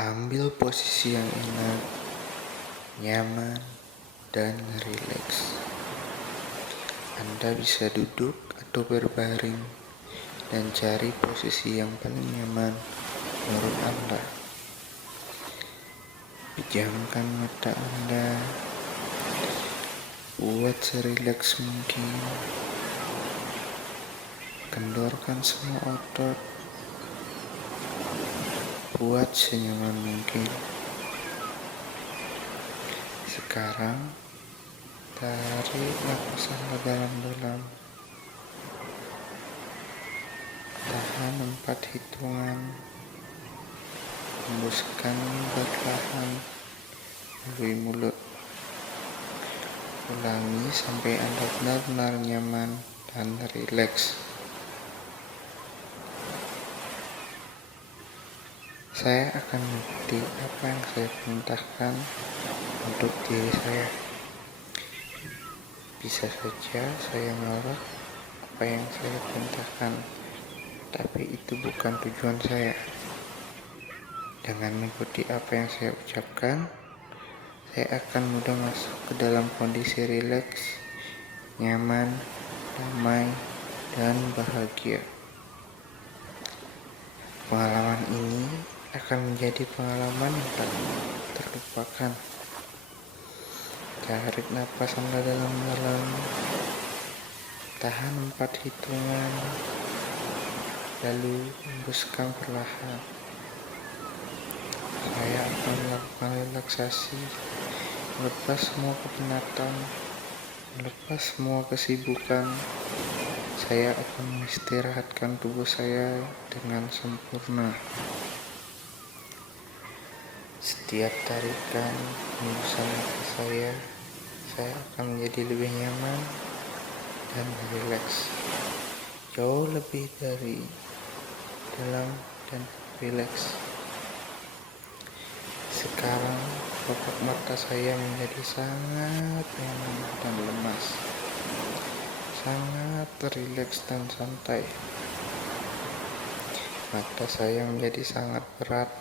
Ambil posisi yang enak, nyaman, dan rileks. Anda bisa duduk atau berbaring dan cari posisi yang paling nyaman menurut Anda. Pejamkan mata Anda, buat serileks mungkin. Kendorkan semua otot, buat senyaman mungkin. Sekarang, tarik nafas Anda dalam-dalam. Tahan 4 hitungan. Hembuskan perlahan melalui mulut. Ulangi sampai Anda benar-benar nyaman dan rileks. Saya akan mengikuti apa yang saya perintahkan untuk diri saya. Bisa saja saya menolak apa yang saya perintahkan, tapi itu bukan tujuan saya. Dengan mengikuti apa yang saya ucapkan, saya akan mudah masuk ke dalam kondisi rileks, nyaman, damai, dan bahagia. Pengalaman ini akan menjadi pengalaman yang tak terlupakan. Tarik napas Anda dalam-dalam, tahan 4 hitungan, lalu hembuskan perlahan. Saya akan melakukan relaksasi, melepas semua kepenatan, melepas semua kesibukan. Saya akan mengistirahatkan tubuh saya dengan sempurna. Setiap tarikan hembusan nafas saya akan menjadi lebih nyaman dan rileks. Jauh lebih dari dalam dan rileks. Sekarang kelopak mata saya menjadi sangat nyaman dan lemas, sangat rileks dan santai. Mata saya menjadi sangat berat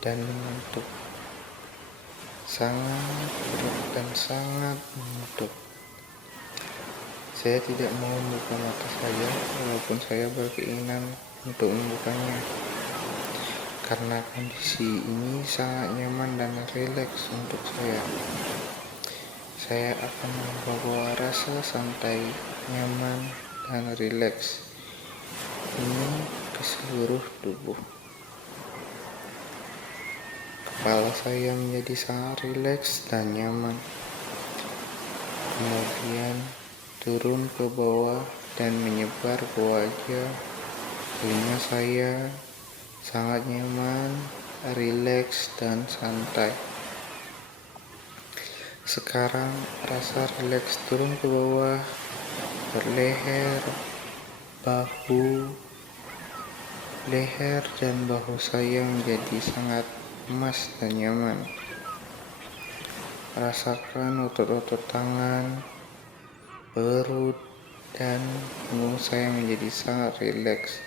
dan mengantuk, sangat berat dan sangat mengantuk. Saya tidak mau membuka mata saya walaupun saya berkeinginan untuk membukanya, karena kondisi ini sangat nyaman dan rileks untuk saya. Saya akan membawa rasa santai, nyaman, dan rileks ini ke seluruh tubuh. Kepala saya menjadi sangat rileks dan nyaman. Kemudian turun ke bawah dan menyebar ke wajah. Telinga saya sangat nyaman, rileks, dan santai. Sekarang rasa rileks turun ke bawah, berleher, bahu, leher dan bahu saya menjadi sangat emas dan nyaman. Rasakan otot-otot tangan, perut, dan punggung saya menjadi sangat rileks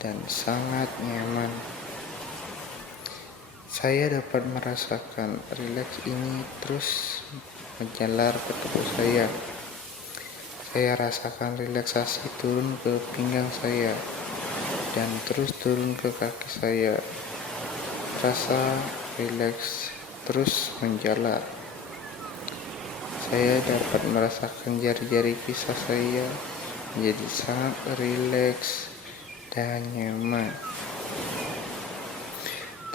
dan sangat nyaman. Saya dapat merasakan rileks ini terus menjalar ke tubuh saya. Saya rasakan relaksasi turun ke pinggang saya dan terus turun ke kaki saya. Rasa rileks terus menjalar. Saya dapat merasakan jari-jari pisah saya menjadi sangat rileks dan nyaman.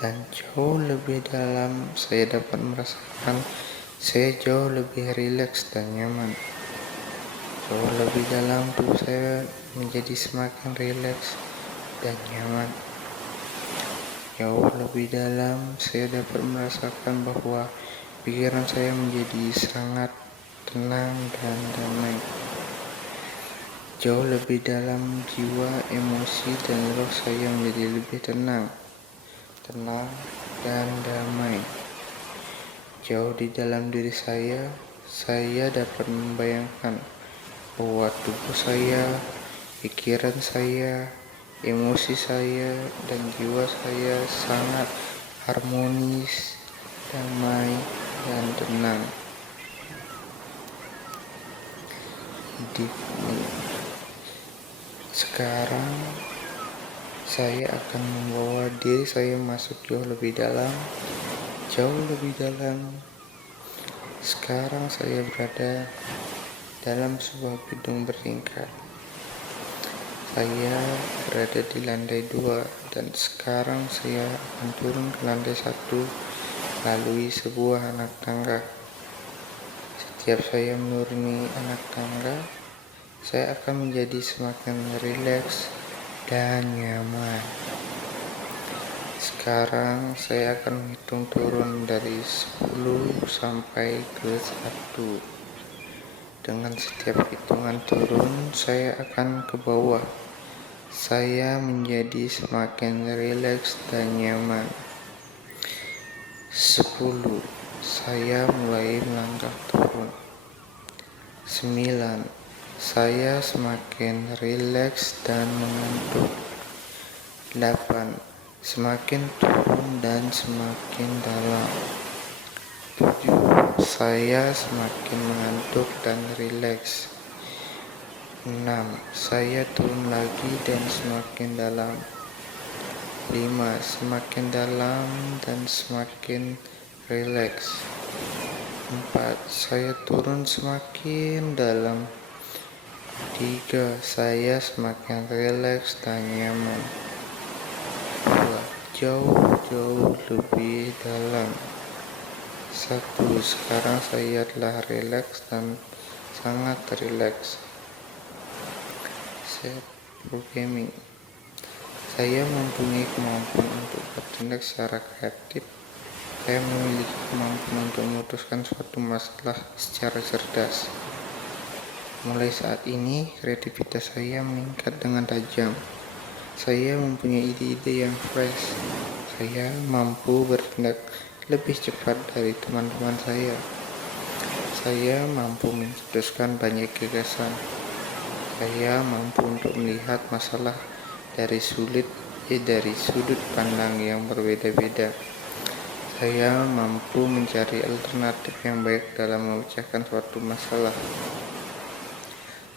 Dan jauh lebih dalam, saya dapat merasakan saya jauh lebih rileks dan nyaman. Jauh lebih dalam tubuh saya menjadi semakin rileks dan nyaman. Jauh lebih dalam, saya dapat merasakan bahwa pikiran saya menjadi sangat tenang dan damai. Jauh lebih dalam jiwa, emosi, dan roh saya menjadi lebih tenang dan damai. Jauh di dalam diri saya dapat membayangkan bahwa tubuh saya, pikiran saya, emosi saya, dan jiwa saya sangat harmonis, damai, dan tenang. Hidup ini. Sekarang saya akan membawa diri saya masuk jauh lebih dalam. Sekarang saya berada dalam sebuah gedung bertingkat. Saya berada di lantai 2 dan sekarang saya akan turun ke lantai 1 melalui sebuah anak tangga. Setiap saya menuruni anak tangga, saya akan menjadi semakin rileks dan nyaman. Sekarang saya akan menghitung turun dari 10 sampai ke 1. Dengan setiap hitungan turun, saya akan ke bawah. Saya menjadi semakin rileks dan nyaman. 10. Saya mulai melangkah turun. 9. Saya semakin rileks dan mengantuk. 8. Semakin turun dan semakin dalam. 7. Saya semakin mengantuk dan rileks. 6. Saya turun lagi dan semakin dalam. 5. Semakin dalam dan semakin rileks. 4. Saya turun semakin dalam. 3. Saya semakin rileks dan nyaman. 2. Jauh lebih dalam. 1. Sekarang saya telah rileks dan sangat rileks. Set programming. Saya mempunyai kemampuan untuk bertindak secara kreatif. Saya memiliki kemampuan untuk memutuskan suatu masalah secara cerdas. Mulai saat ini, kreativitas saya meningkat dengan tajam. Saya mempunyai ide-ide yang fresh. Saya mampu bertindak lebih cepat dari teman-teman saya. Saya mampu mencetuskan banyak gagasan. Saya mampu untuk melihat masalah dari sudut pandang yang berbeda-beda. Saya mampu mencari alternatif yang baik dalam memecahkan suatu masalah.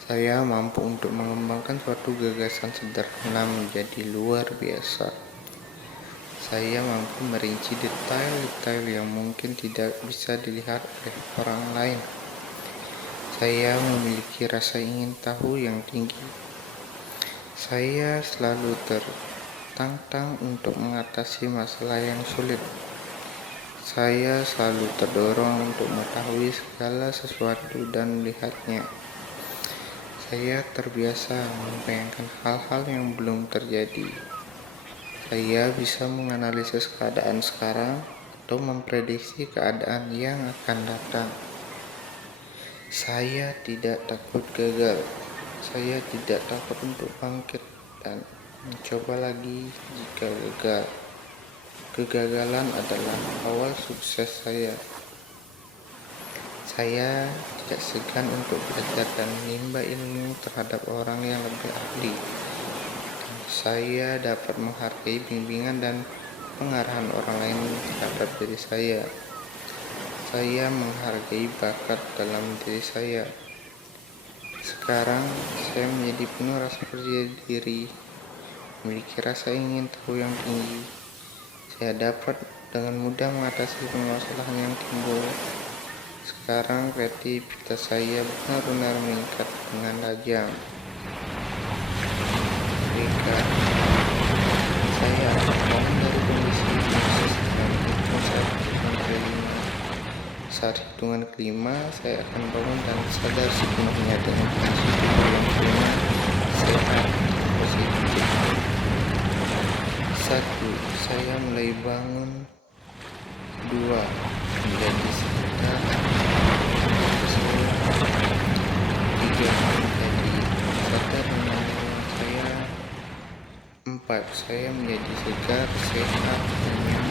Saya mampu untuk mengembangkan suatu gagasan sederhana menjadi luar biasa. Saya mampu merinci detail-detail yang mungkin tidak bisa dilihat oleh orang lain. Saya memiliki rasa ingin tahu yang tinggi. Saya selalu tertantang untuk mengatasi masalah yang sulit. Saya selalu terdorong untuk mengetahui segala sesuatu dan melihatnya. Saya terbiasa membayangkan hal-hal yang belum terjadi. Saya bisa menganalisis keadaan sekarang atau memprediksi keadaan yang akan datang. Saya tidak takut gagal. Saya tidak takut untuk bangkit dan mencoba lagi jika gagal. Kegagalan adalah awal sukses saya. Saya tidak segan untuk belajar dan menimba ilmu terhadap orang yang lebih ahli. Saya dapat menghargai bimbingan dan pengarahan orang lain terhadap diri saya. Saya menghargai bakat dalam diri saya. Sekarang saya menjadi penuh rasa percaya diri, memiliki rasa ingin tahu yang tinggi. Saya dapat dengan mudah mengatasi permasalahan yang timbul. Sekarang kreativitas saya benar-benar meningkat dengan tajam. Saya akan bangun dari kondisi proses dengan hitungan kelima. Saat hitungan kelima, saya akan bangun dan sadar sepenuhnya dengan kondisi tubuh yang prima, sehat, positif. 1. Saya mulai bangun. 2. Menjadi sekitar. 3. Menjadi sadar dengan lingkungan saya. 4. Saya menjadi segar, sehat, dan nyaman.